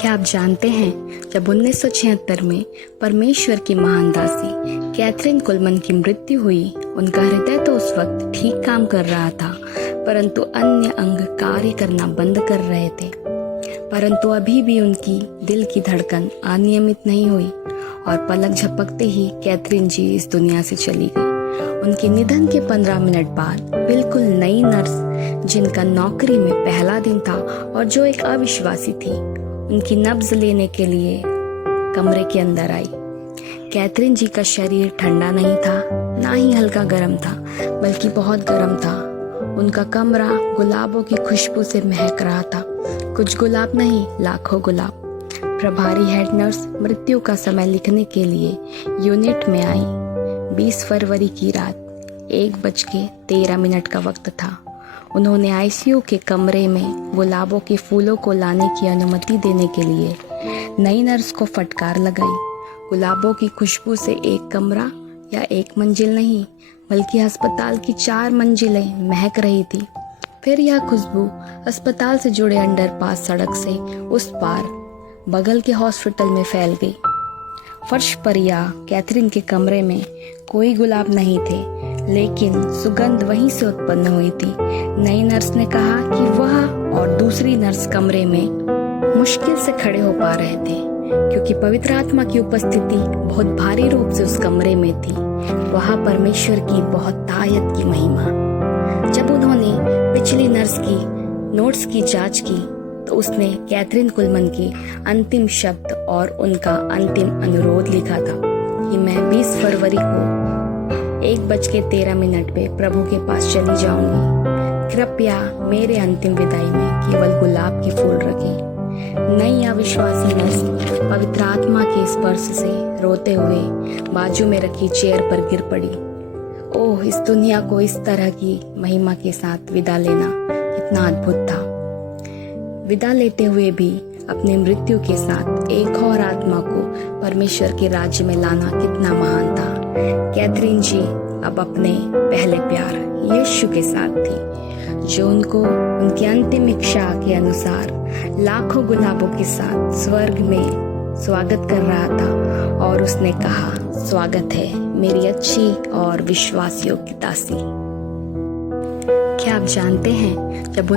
क्या आप जानते हैं, जब 1976 में परमेश्वर की महान दासी कैथरीन कुलमन की मृत्यु हुई, उनका हृदय तो उस वक्त ठीक काम कर रहा था, परंतु अन्य अंग कार्य करना बंद कर रहे थे। परंतु अभी भी उनकी दिल की धड़कन अनियमित नहीं हुई और पलक झपकते ही कैथरीन जी इस दुनिया से चली गई। उनके निधन के 15 मिनट बाद बिल्कुल नई नर्स, जिनका नौकरी में पहला दिन था और जो एक अविश्वासी थी, उनकी नब्ज लेने के लिए कमरे के अंदर आई। कैथरीन जी का शरीर ठंडा नहीं था, ना ही हल्का गर्म था, बल्कि बहुत गर्म था। उनका कमरा गुलाबों की खुशबू से महक रहा था। कुछ गुलाब नहीं, लाखों गुलाब। प्रभारी हेड नर्स मृत्यु का समय लिखने के लिए यूनिट में आई। 20 फरवरी की रात 1:13 का वक्त था। उन्होंने आईसीयू के कमरे में गुलाबों के फूलों को लाने की अनुमति देने के लिए नई नर्स को फटकार लगाई। गुलाबों की खुशबू से एक कमरा या एक मंजिल नहीं, बल्कि अस्पताल की 4 मंजिलें महक रही थी। फिर यह खुशबू अस्पताल से जुड़े अंडरपास सड़क से उस पार बगल के हॉस्पिटल में फैल गई। फर्श पर या कैथरीन के कमरे में कोई गुलाब नहीं थे, लेकिन सुगंध वहीं से उत्पन्न हुई थी। नई नर्स ने कहा कि वह और दूसरी नर्स कमरे में मुश्किल से खड़े हो पा रहे थे, क्योंकि पवित्र आत्मा की उपस्थिति बहुत भारी रूप से उस कमरे में थी। वहां परमेश्वर की बहुत तायत की महिमा। जब उन्होंने पिछली नर्स की नोट्स की जांच की, तो उसने कैथरीन कुलमन के अंतिम शब्द और उनका अंतिम अनुरोध लिखा था कि मैं 20 फरवरी को 1:13 पे प्रभु के पास चली जाऊंगी। कृपया मेरे अंतिम विदाई में केवल गुलाब के फूल रखें। नई अविश्वासी नर्स पवित्र आत्मा के स्पर्श से रोते हुए बाजू में रखी चेयर पर गिर पड़ी। ओह, इस दुनिया को इस तरह की महिमा के साथ विदा लेना कितना अद्भुत था। विदा लेते हुए भी अपनी मृत्यु के साथ एक और आत्मा को परमेश्वर के राज्य में लाना कितना महान था। कैथरीन जी अब अपने पहले प्यार यीशु के साथ थी, जो उनको उनकी अंतिम इच्छा के अनुसार लाखों गुलाबों के साथ स्वर्ग में स्वागत कर रहा था। और उसने कहा, स्वागत है मेरी अच्छी और विश्वास योग्य दासी। क्या आप जानते हैं, जब